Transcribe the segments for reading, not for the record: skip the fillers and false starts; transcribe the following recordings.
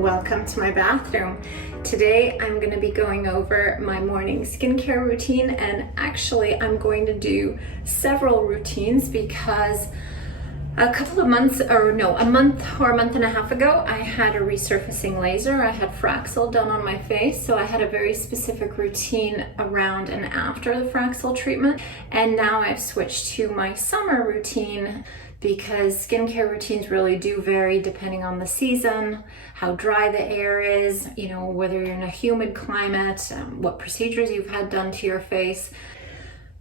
Welcome to my bathroom. Today I'm going to be going over my morning skincare routine, and actually I'm going to do several routines because a month or a month and a half ago I had a resurfacing laser. I had Fraxel done on my face, so I had a very specific routine around and after the Fraxel treatment, and now I've switched to my summer routine because skincare routines really do vary depending on the season, how dry the air is, whether you're in a humid climate, what procedures you've had done to your face.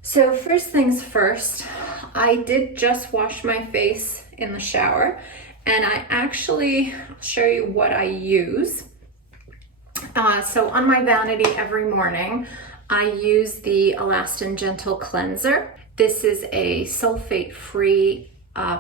So first things first, I did just wash my face in the shower, and I actually show you what I use. So on my vanity every morning, I use the Alastin Gentle Cleanser. This is a sulfate-free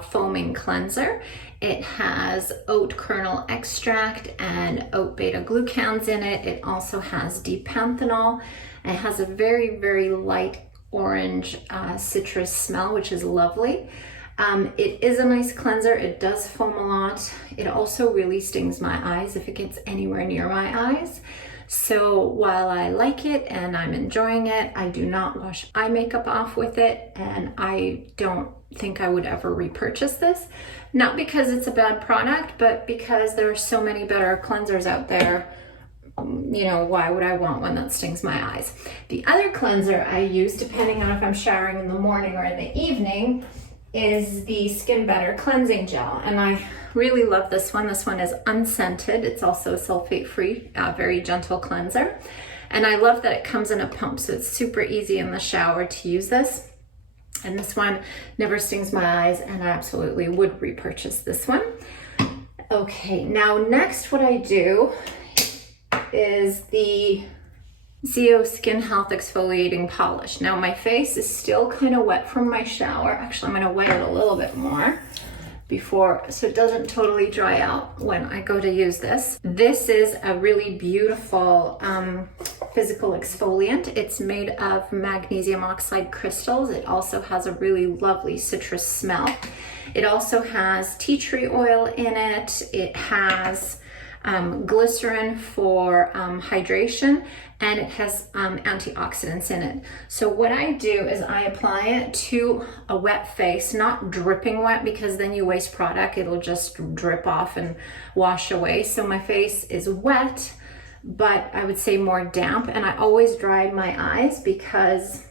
foaming cleanser. It has oat kernel extract and oat beta glucans in it. It also has D-panthenol. It has a very, very light orange citrus smell, which is lovely. It is a nice cleanser. It does foam a lot. It also really stings my eyes if it gets anywhere near my eyes. So while I like it and I'm enjoying it, I do not wash eye makeup off with it, and I don't think I would ever repurchase this. Not because it's a bad product, but because there are so many better cleansers out there. Why would I want one that stings my eyes? The other cleanser I use, depending on if I'm showering in the morning or in the evening, is the Skinbetter cleansing gel, and I really love this one. This one is unscented. It's also a sulfate-free, very gentle cleanser, and I love that it comes in a pump, so it's super easy in the shower to use this. And this one never stings my eyes, and I absolutely would repurchase this one. Okay, now next what I do is the Zeo Skin Health Exfoliating Polish. Now my face is still kind of wet from my shower. Actually, I'm going to wet it a little bit more so it doesn't totally dry out when I go to use this. This is a really beautiful physical exfoliant. It's made of magnesium oxide crystals. It also has a really lovely citrus smell. It also has tea tree oil in it. It has glycerin for hydration, and it has antioxidants in it. So what I do is I apply it to a wet face, not dripping wet, because then you waste product. It'll just drip off and wash away. So my face is wet, but I would say more damp, and I always dry my eyes because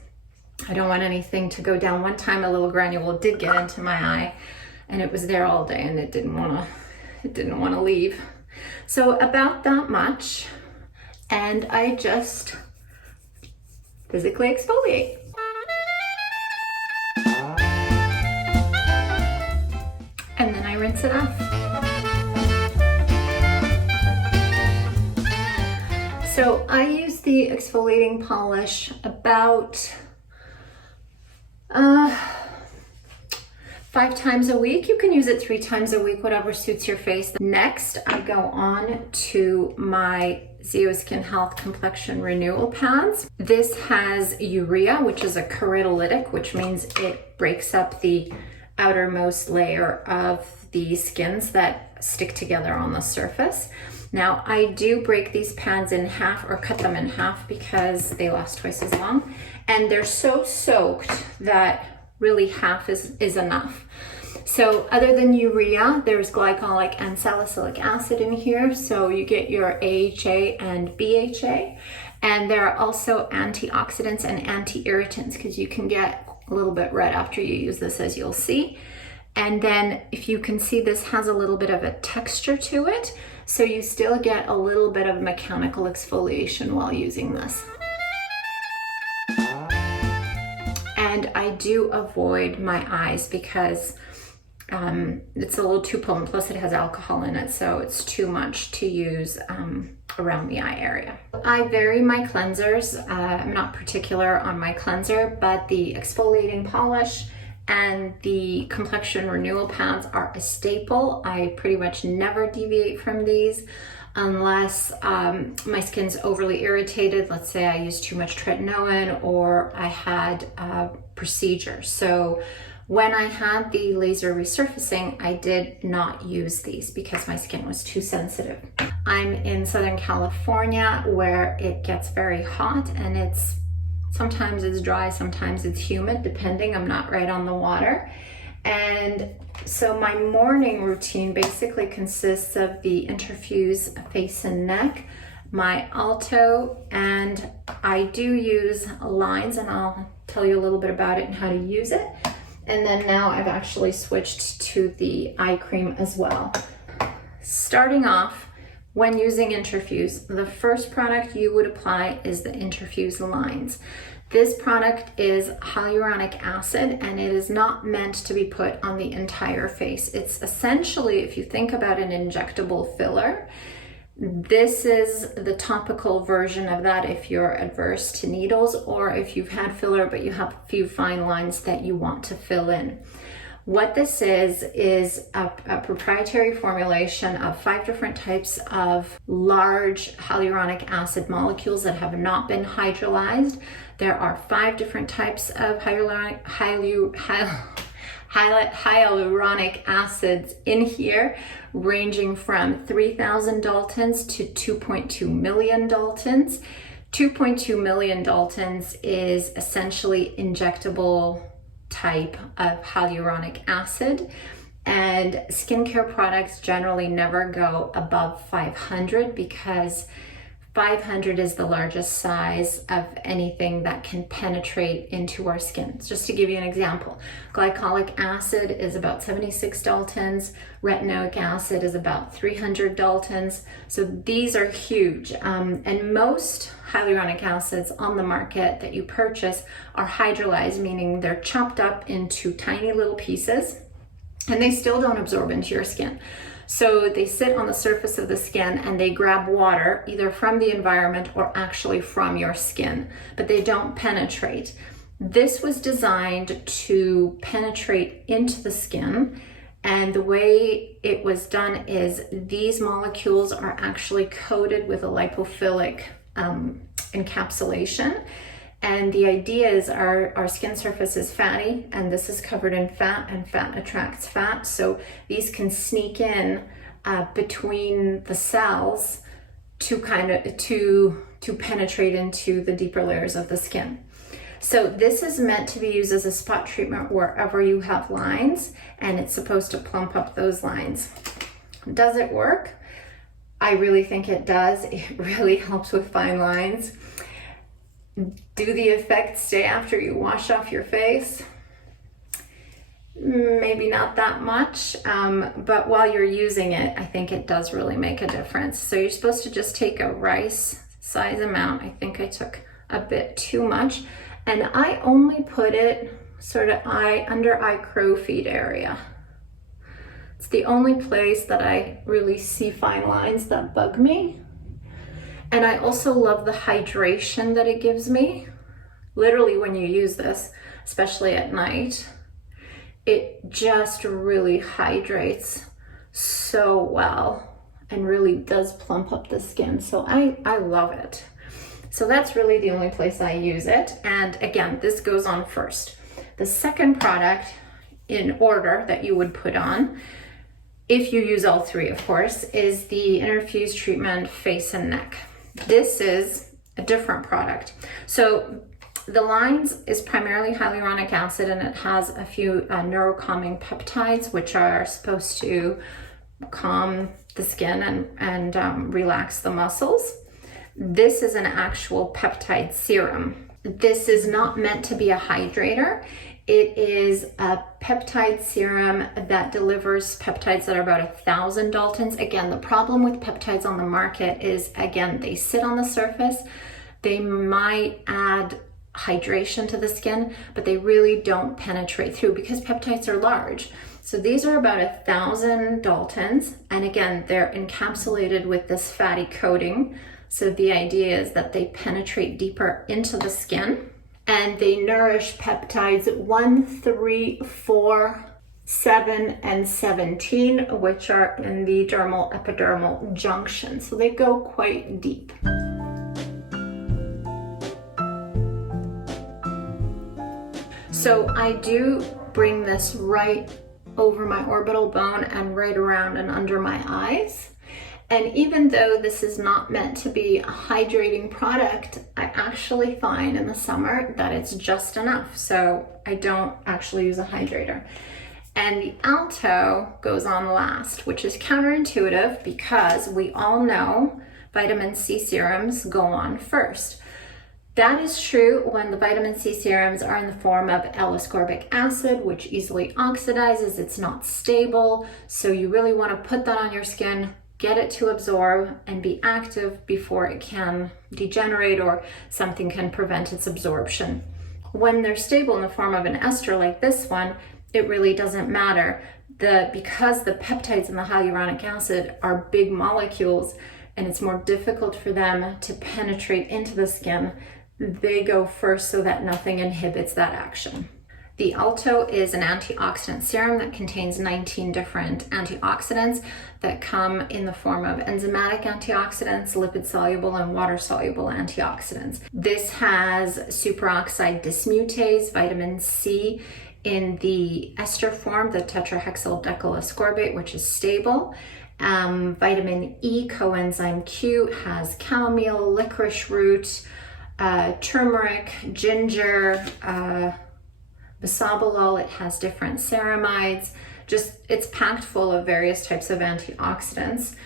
I don't want anything to go down. One time a little granule did get into my eye, and it was there all day, and it didn't want to leave. So about that much, and I just physically exfoliate. And then I rinse it off. So I use the exfoliating polish about 5 times a week. You can use it 3 times a week, whatever suits your face. Next, I go on to my Zeo Skin Health Complexion Renewal pads. This has urea, which is a keratolytic, which means it breaks up the outermost layer of the skins that stick together on the surface. Now, I do break these pads in half or cut them in half because they last twice as long, and they're so soaked that really half is enough. So other than urea, there's glycolic and salicylic acid in here, so you get your AHA and BHA, and there are also antioxidants and anti-irritants, because you can get a little bit red after you use this, as you'll see. And then if you can see, this has a little bit of a texture to it, so you still get a little bit of mechanical exfoliation while using this. And I do avoid my eyes because it's a little too potent, plus it has alcohol in it, so it's too much to use around the eye area. I vary my cleansers. I'm not particular on my cleanser, but the exfoliating polish and the Complexion Renewal pads are a staple. I pretty much never deviate from these unless my skin's overly irritated. Let's say I use too much tretinoin or I had a procedure. So When I had the laser resurfacing, I did not use these because my skin was too sensitive. I'm in Southern California where it gets very hot, and sometimes it's dry, sometimes it's humid, depending. I'm not right on the water. And so my morning routine basically consists of the InterFuse face and neck, my Alto, and I do use lines, and I'll tell you a little bit about it and how to use it. And then now I've actually switched to the eye cream as well. Starting off, when using InterFuse, the first product you would apply is the InterFuse lines. This product is hyaluronic acid, and it is not meant to be put on the entire face. It's essentially, if you think about an injectable filler, this is the topical version of that if you're adverse to needles, or if you've had filler but you have a few fine lines that you want to fill in. What this is a proprietary formulation of 5 different types of large hyaluronic acid molecules that have not been hydrolyzed. There are 5 different types of hyaluronic acids in here, ranging from 3,000 Daltons to 2.2 million Daltons. 2.2 million Daltons is essentially injectable type of hyaluronic acid, and skincare products generally never go above 500 because 500 is the largest size of anything that can penetrate into our skin. Just to give you an example, glycolic acid is about 76 Daltons, retinoic acid is about 300 Daltons. So these are huge. And most hyaluronic acids on the market that you purchase are hydrolyzed, meaning they're chopped up into tiny little pieces, and they still don't absorb into your skin. So they sit on the surface of the skin and they grab water either from the environment or actually from your skin, but they don't penetrate. This was designed to penetrate into the skin, and the way it was done is these molecules are actually coated with a lipophilic encapsulation. And the idea is our skin surface is fatty, and this is covered in fat, and fat attracts fat. So these can sneak in between the cells to penetrate into the deeper layers of the skin. So this is meant to be used as a spot treatment wherever you have lines, and it's supposed to plump up those lines. Does it work? I really think it does. It really helps with fine lines. Do the effects stay after you wash off your face? Maybe not that much, but while you're using it, I think it does really make a difference. So you're supposed to just take a rice size amount. I think I took a bit too much, and I only put it sort of under eye crow feed area. It's the only place that I really see fine lines that bug me. And I also love the hydration that it gives me. Literally, when you use this, especially at night, it just really hydrates so well and really does plump up the skin. So I love it. So that's really the only place I use it. And again, this goes on first. The second product in order that you would put on, if you use all 3, of course, is the InterFuse treatment face and neck. This is a different product. So the lines is primarily hyaluronic acid, and it has a few neurocalming peptides, which are supposed to calm the skin and relax the muscles. This is an actual peptide serum. This is not meant to be a hydrator. It is a peptide serum that delivers peptides that are about 1,000 Daltons. Again, the problem with peptides on the market is, again, they sit on the surface. They might add hydration to the skin, but they really don't penetrate through because peptides are large. So these are about 1,000 Daltons. And again, they're encapsulated with this fatty coating. So the idea is that they penetrate deeper into the skin. And they nourish peptides 1, 3, 4, 7, and 17, which are in the dermal epidermal junction. So they go quite deep. So I do bring this right over my orbital bone and right around and under my eyes. And even though this is not meant to be a hydrating product, I actually find in the summer that it's just enough. So I don't actually use a hydrator. And the Alto goes on last, which is counterintuitive because we all know vitamin C serums go on first. That is true when the vitamin C serums are in the form of L-ascorbic acid, which easily oxidizes. It's not stable. So you really want to put that on your skin, get it to absorb and be active before it can degenerate or something can prevent its absorption. When they're stable in the form of an ester like this one, it really doesn't matter. Because the peptides and the hyaluronic acid are big molecules and it's more difficult for them to penetrate into the skin, they go first so that nothing inhibits that action. The Alto is an antioxidant serum that contains 19 different antioxidants that come in the form of enzymatic antioxidants, lipid-soluble, and water-soluble antioxidants. This has superoxide dismutase, vitamin C in the ester form, the tetrahexyl decylascorbate, which is stable. Vitamin E coenzyme Q has chamomile, licorice root, turmeric, ginger, bisabolol. It has different ceramides. It's packed full of various types of antioxidants.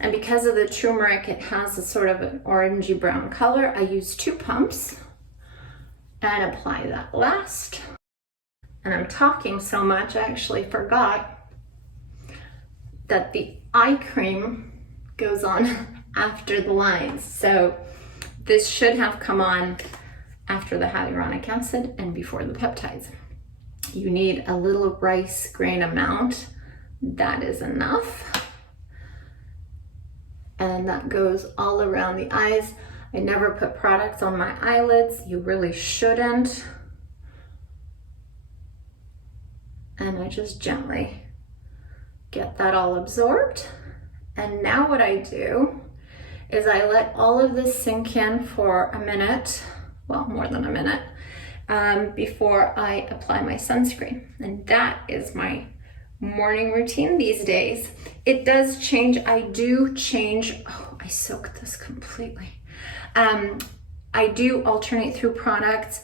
And because of the turmeric, it has a sort of an orangey brown color. I use 2 pumps and apply that last. And I'm talking so much, I actually forgot that the eye cream goes on after the lines. So this should have come on after the hyaluronic acid and before the peptides. You need a little rice grain amount. That is enough. And that goes all around the eyes. I never put products on my eyelids. You really shouldn't. And I just gently get that all absorbed. And now what I do is I let all of this sink in for a minute, well, more than a minute, before I apply my sunscreen. And that is my morning routine these days. It does change. I do change. Oh, I soaked this completely. I do alternate through products.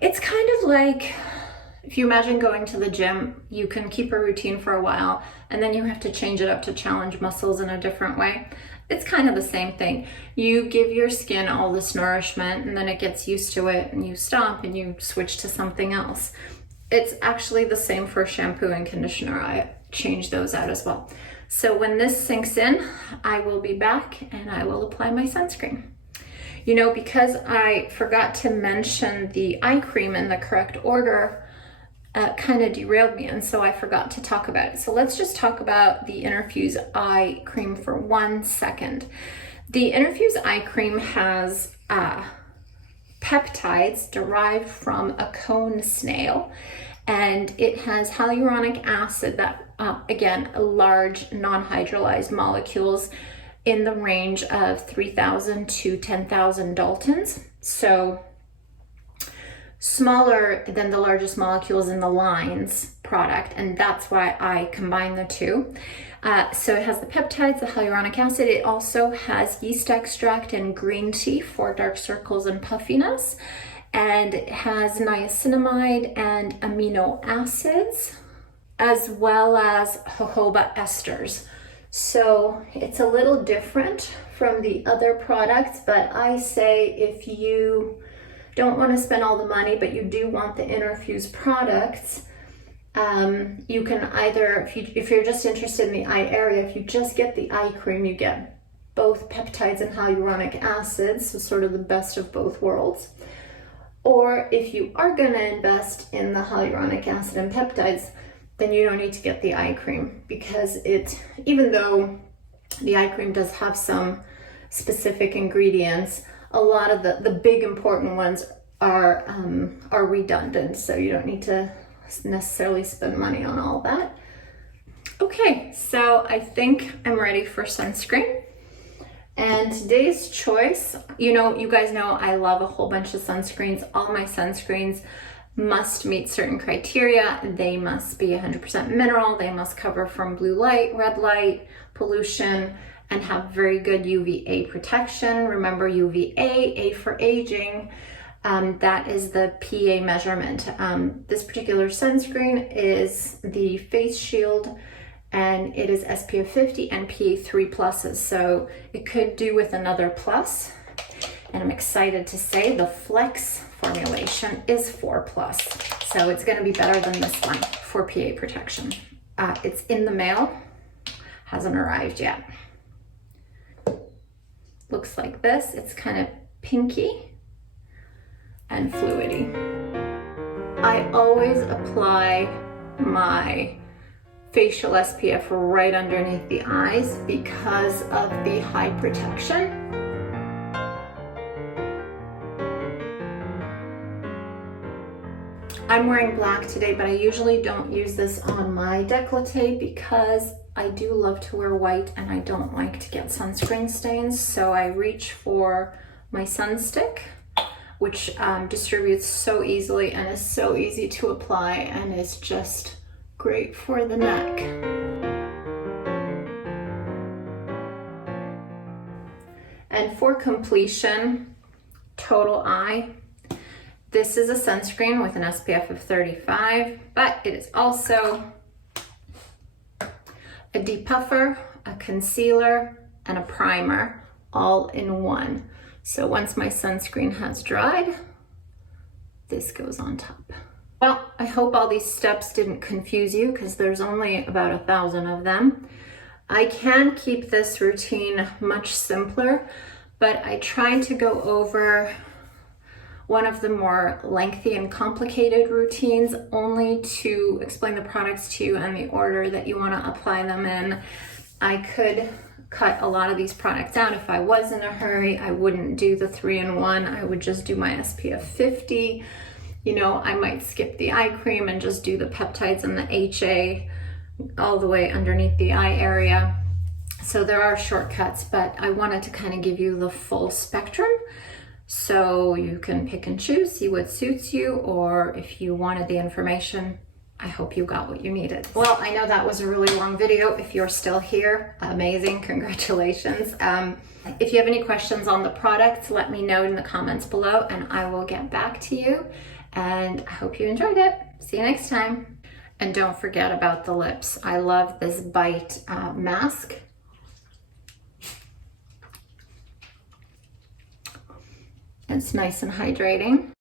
It's kind of like, if you imagine going to the gym, you can keep a routine for a while and then you have to change it up to challenge muscles in a different way. It's kind of the same thing. You give your skin all this nourishment and then it gets used to it and you stop and you switch to something else. It's actually the same for shampoo and conditioner. I change those out as well. So when this sinks in, I will be back and I will apply my sunscreen. You know, because I forgot to mention the eye cream in the correct order, kind of derailed me, and so I forgot to talk about it. So let's just talk about the InterFuse eye cream for 1 second. The InterFuse eye cream has peptides derived from a cone snail, and it has hyaluronic acid that, again, large non-hydrolyzed molecules in the range of 3,000 to 10,000 Daltons. So smaller than the largest molecules in the lines product, and that's why I combine the two. So it has the peptides, the hyaluronic acid. It also has yeast extract and green tea for dark circles and puffiness, and it has niacinamide and amino acids, as well as jojoba esters. So it's a little different from the other products, but I say if you don't want to spend all the money, but you do want the InterFuse products, you can either, if you're just interested in the eye area, if you just get the eye cream, you get both peptides and hyaluronic acids, so sort of the best of both worlds. Or if you are going to invest in the hyaluronic acid and peptides, then you don't need to get the eye cream, because even though the eye cream does have some specific ingredients, a lot of the big important ones are redundant, so you don't need to necessarily spend money on all that. Okay, so I think I'm ready for sunscreen. And today's choice, you guys know I love a whole bunch of sunscreens. All my sunscreens, must meet certain criteria. They must be 100% mineral, they must cover from blue light, red light, pollution, and have very good UVA protection. Remember UVA, A for aging. That is the PA measurement. This particular sunscreen is the face shield, and it is SPF 50 and PA 3+, so it could do with another plus. And I'm excited to say the Flex formulation is 4+, so it's gonna be better than this one for PA protection. It's in the mail, hasn't arrived yet. Looks like this. It's kind of pinky and fluidy. I always apply my facial SPF right underneath the eyes because of the high protection. I'm wearing black today, but I usually don't use this on my décolleté because I do love to wear white and I don't like to get sunscreen stains. So I reach for my sun stick, which distributes so easily and is so easy to apply and is just great for the neck. And for completion, total eye, this is a sunscreen with an SPF of 35, but it is also a depuffer, a concealer, and a primer all in one. So once my sunscreen has dried, this goes on top. Well, I hope all these steps didn't confuse you because there's only about 1,000 of them. I can keep this routine much simpler, but I tried to go over one of the more lengthy and complicated routines only to explain the products to you and the order that you want to apply them in. I could cut a lot of these products out. If I was in a hurry, I wouldn't do the 3-in-1. I would just do my SPF 50. You know, I might skip the eye cream and just do the peptides and the HA all the way underneath the eye area. So there are shortcuts, but I wanted to kind of give you the full spectrum so you can pick and choose, see what suits you, or if you wanted the information, I hope you got what you needed. Well, I know that was a really long video. If you're still here, amazing, congratulations. If you have any questions on the products, let me know in the comments below and I will get back to you. And I hope you enjoyed it. See you next time. And don't forget about the lips. I love this Bite mask. It's nice and hydrating.